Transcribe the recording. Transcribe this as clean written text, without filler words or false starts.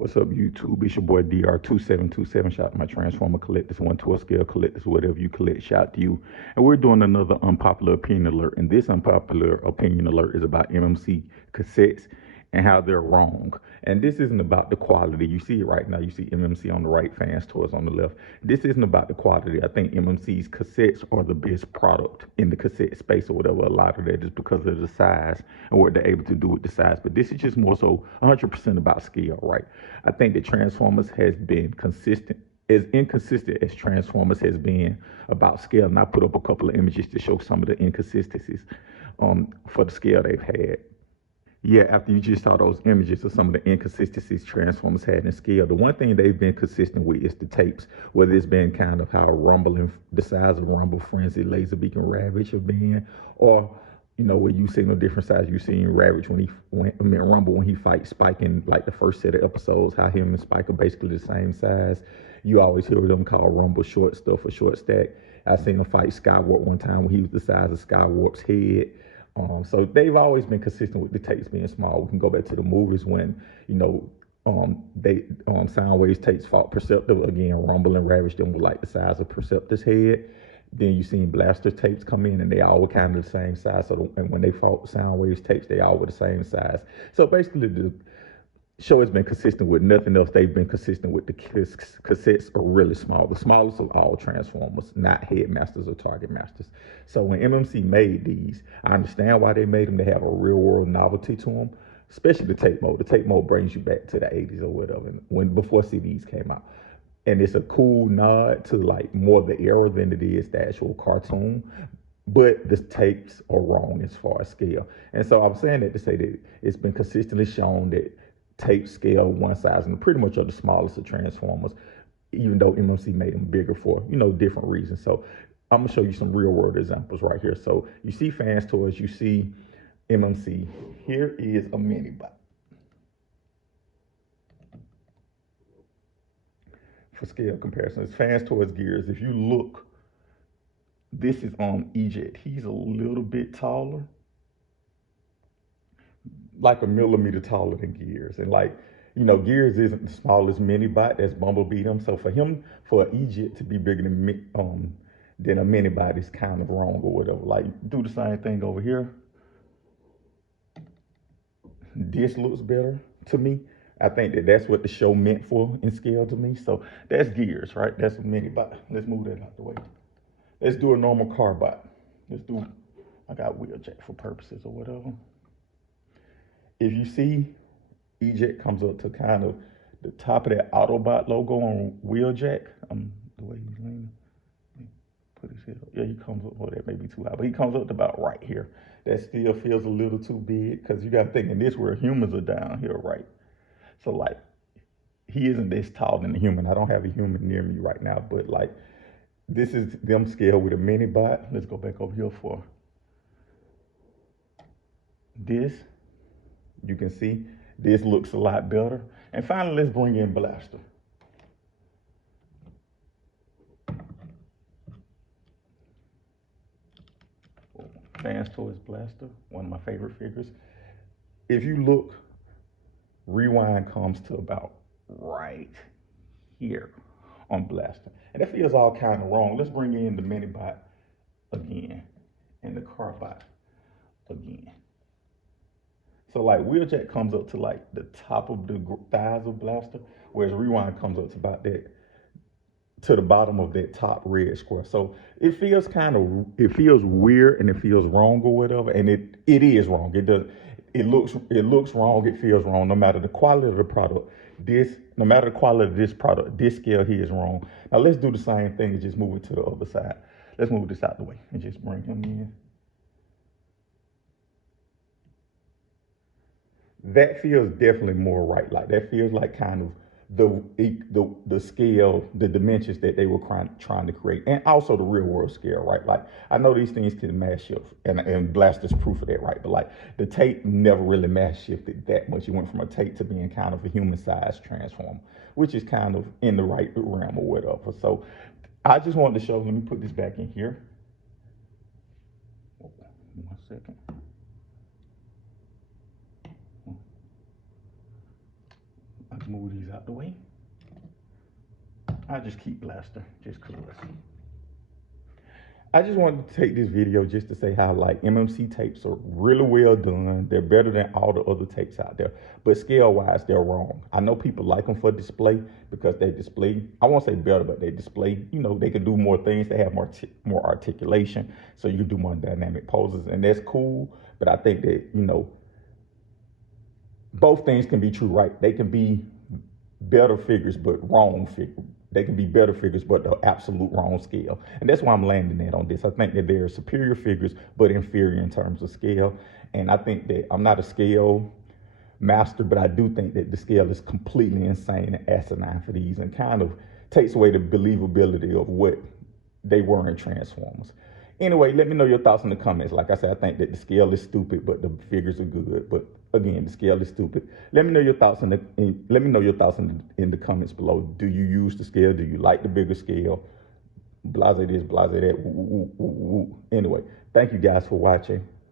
What's up, YouTube? It's your boy DR2727. Shout out to my Transformer collectors, 1/12 scale collectors, whatever you collect, shout out to you. And we're doing another unpopular opinion alert. And this unpopular opinion alert is about MMC cassettes and how they're wrong. And this isn't about the quality. You see it right now. You see MMC on the right, Fans Toys on the left. This isn't about the quality. I think MMC's cassettes are the best product in the cassette space or whatever. A lot of that is because of the size and what they're able to do with the size. But this is just more so 100% about scale, right? I think that Transformers has been consistent, as inconsistent as Transformers has been about scale. And I put up a couple of images to show some of the inconsistencies for the scale they've had. Yeah, after you just saw those images of some of the inconsistencies Transformers had in scale, the one thing they've been consistent with is the tapes, whether it's been kind of how Rumble and the size of Rumble, Frenzy, Laserbeak, and Ravage have been, or where you see no different size. You seen Ravage Rumble when he fights Spike in like the first set of episodes, how him and Spike are basically the same size. You always hear them call Rumble short stuff or short stack. I seen him fight Skywarp one time when he was the size of Skywarp's head. So they've always been consistent with the tapes being small. We can go back to the movies when, Soundwave's tapes fought Perceptor. Again, Rumble and Ravage them were like the size of Perceptor's head. Then you seen Blaster tapes come in and they all were kind of the same size. And when they fought Soundwave's tapes, they all were the same size. So basically the show has been consistent with nothing else. They've been consistent with the cassettes are really small, the smallest of all Transformers, not Headmasters or Target Masters. So when MMC made these, I understand why they made them. They have a real world novelty to them, especially the tape mode. The tape mode brings you back to the 80s or whatever, before CDs came out. And it's a cool nod to like more the era than it is the actual cartoon. But the tapes are wrong as far as scale. And so I'm saying that to say that it's been consistently shown that tape scale one size and pretty much are the smallest of Transformers, even though MMC made them bigger for different reasons. So I'm gonna show you some real world examples right here. So you see Fans Toys, you see MMC. Here is a mini bot. For scale comparisons, Fans Toys Gears. If you look, this is on Eject. He's a little bit taller, like a millimeter taller than Gears. And Gears isn't the smallest mini bot, that's Bumblebee them. So for Eject to be bigger than a mini bot is kind of wrong or whatever. Like, do the same thing over here. This looks better to me. I think that's what the show meant for in scale to me. So that's Gears, right? That's a mini bot. Let's move that out the way. Let's do a normal car bot. I got Wheeljack for purposes or whatever. If you see, Eject comes up to kind of the top of that Autobot logo on Wheeljack. The way he's leaning. Put his head up. Yeah, he comes up, that may be too high, but he comes up to about right here. That still feels a little too big because you got to think in this where humans are down here, right? So he isn't this tall than a human. I don't have a human near me right now, but this is them scale with a mini bot. Let's go back over here for this. You can see this looks a lot better. And finally, let's bring in Blaster. Fans Toys Blaster, one of my favorite figures. If you look, rewind comes to about right here on Blaster. And that feels all kind of wrong. Let's bring in the mini bot again and the car bot again. So Wheeljack comes up to the top of the thighs of Blaster, whereas Rewind comes up to about that, to the bottom of that top red square. So it feels weird and it feels wrong or whatever, and it is wrong. It looks wrong, it feels wrong. No matter the quality of the product, this product, this scale here is wrong. Now let's do the same thing and just move it to the other side. Let's move this out the way and just bring him in. That feels definitely more right. That feels like kind of the scale, the dimensions that they were trying to create, and also the real world scale, right? I know these things can mass shift, and Blaster's proof of that, right? But the tape never really mass shifted that much. It went from a tape to being kind of a human sized transformer, which is kind of in the right realm or whatever. So I just wanted to show. Let me put this back in here. 1 second. move these out the way. I just keep blaster, just cause. I just wanted to take this video just to say how like MMC tapes are really well done. They're better than all the other tapes out there, but scale wise, they're wrong. I know people like them for display because they display, I won't say better, but they display, you know, they can do more things. They have more articulation, so you can do more dynamic poses, and that's cool. But I think that, you know, both things can be true, right? They can be better figures, but wrong figures. They can be better figures, but the absolute wrong scale. And that's why I'm landing it on this. I think that they're superior figures, but inferior in terms of scale. And I think that I'm not a scale master, but I do think that the scale is completely insane and asinine for these and kind of takes away the believability of what they were in Transformers. Anyway, let me know your thoughts in the comments. Like I said, I think that the scale is stupid, but the figures are good. But again, the scale is stupid. Let me know your thoughts in the comments below. Do you use the scale? Do you like the bigger scale? Blase this, blase that. Woo, woo, woo, woo. Anyway, thank you guys for watching.